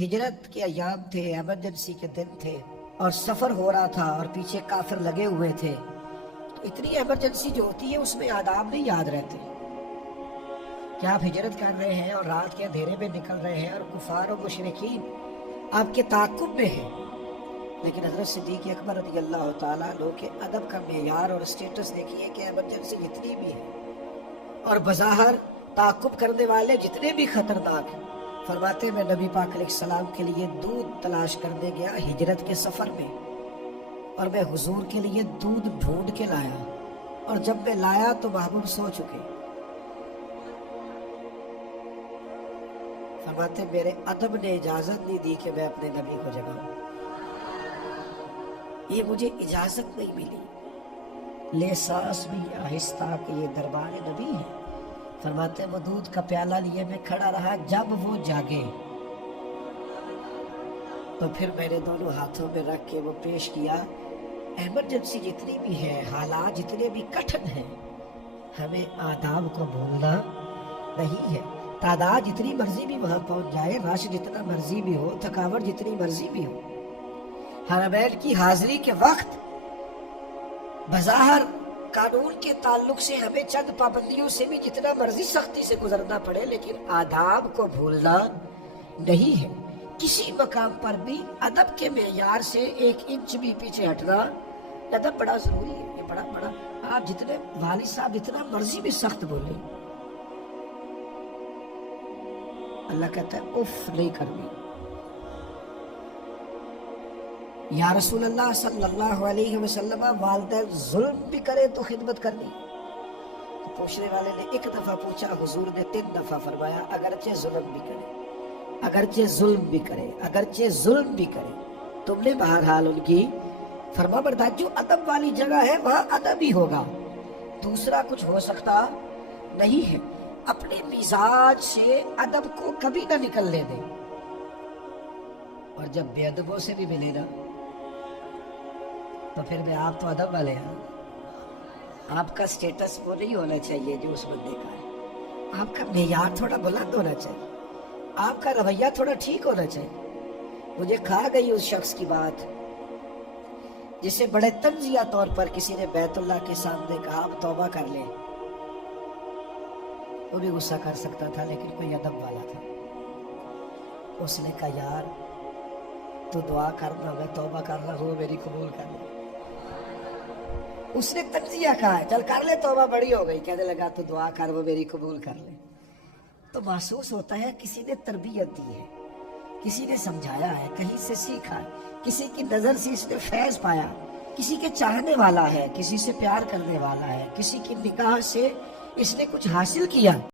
ہجرت کے ایام تھے، ایمرجنسی کے دن تھے اور سفر ہو رہا تھا اور پیچھے کافر لگے ہوئے تھے. تو اتنی ایمرجنسی جو ہوتی ہے اس میں آداب نہیں یاد رہتے کہ آپ ہجرت کر رہے ہیں اور رات کے اندھیرے میں نکل رہے ہیں اور کفار و مشرکین آپ کے تعاقب میں ہیں. لیکن حضرت صدیق اکبر رضی اللہ تعالیٰ عنہ کے ادب کا معیار اور اسٹیٹس دیکھیے کہ ایمرجنسی جتنی بھی ہے اور بظاہر تعاقب کرنے والے جتنے بھی خطرناک ہیں، فرماتے میں نبی پاک علیہ السلام کے لیے دودھ تلاش کرنے گیا ہجرت کے سفر میں، اور میں حضور کے لیے دودھ ڈھونڈ کے لایا، اور جب میں لایا تو محبوب سو چکے. فرماتے میرے ادب نے اجازت نہیں دی کہ میں اپنے نبی کو جگاؤں، یہ مجھے اجازت نہیں ملی. لے سانس بھی آہستہ کہ یہ دربار نبی ہے. فرماتے وہ دودھ کا پیالہ لیے میں کھڑا رہا، جب وہ جاگے تو پھر میں نے دونوں ہاتھوں میں رکھ کے وہ پیش کیا. ایمرجنسی جتنی بھی ہے، حالات جتنے بھی کٹھن ہیں، ہمیں آداب کو بھولنا نہیں ہے. تعداد جتنی مرضی بھی وہاں پہنچ جائے، رش جتنا مرضی بھی ہو، تھکاوٹ جتنی مرضی بھی ہو، حرمین کی حاضری کے وقت بظاہر قانون کے تعلق سے ہمیں چند پابندیوں سے بھی جتنا مرضی سختی سے گزرنا پڑے، لیکن آداب کو بھولنا نہیں ہے. کسی مقام پر بھی ادب کے معیار سے 1 انچ بھی پیچھے ہٹنا، ادب بڑا ضروری ہے. یہ بڑا آپ جتنے والد صاحب جتنا مرضی بھی سخت بولیں، اللہ کہتا ہے اف نہیں کرنی. یا رسول اللہ صلی اللہ علیہ وسلم والدین ظلم بھی کرے تو خدمت کرنی. پوچھنے والے نے 1 دفعہ پوچھا، حضور نے 3 دفعہ فرمایا اگرچہ ظلم بھی کرے، اگرچہ ظلم بھی کرے، اگرچہ ظلم بھی کرے، تم نے بہرحال ان کی فرما بردار. جو ادب والی جگہ ہے وہاں ادب ہی ہوگا، دوسرا کچھ ہو سکتا نہیں ہے. اپنے مزاج سے ادب کو کبھی نہ نکلنے دیں، اور جب بے ادبوں سے بھی ملے نا تو پھر میں آپ تو ادب والے ہیں، آپ کا سٹیٹس وہ نہیں ہونا چاہیے جو اس بندے کا ہے. آپ کا معیار تھوڑا بلند ہونا چاہیے، آپ کا رویہ تھوڑا ٹھیک ہونا چاہیے. مجھے کھا گئی اس شخص کی بات جسے بڑے تنزیہ طور پر کسی نے بیت اللہ کے سامنے کہا آپ توبہ کر لیں. وہ بھی غصہ کر سکتا تھا لیکن کوئی ادب والا تھا. اس نے کہا یار تو دعا کرنا، میں توبہ کر رہا ہوں، میری قبول کر لے. اس نے تنزیہ کہا ہے چل کر لے توبہ، بڑی ہو گئی، کہنے لگا تو دعا کر وہ میری قبول کر لے. تو محسوس ہوتا ہے کسی نے تربیت دی ہے، کسی نے سمجھایا ہے، کہیں سے سیکھا، کسی کی نظر سے اس نے فیض پایا، کسی کے چاہنے والا ہے، کسی سے پیار کرنے والا ہے، کسی کی نگاہ سے اس نے کچھ حاصل کیا.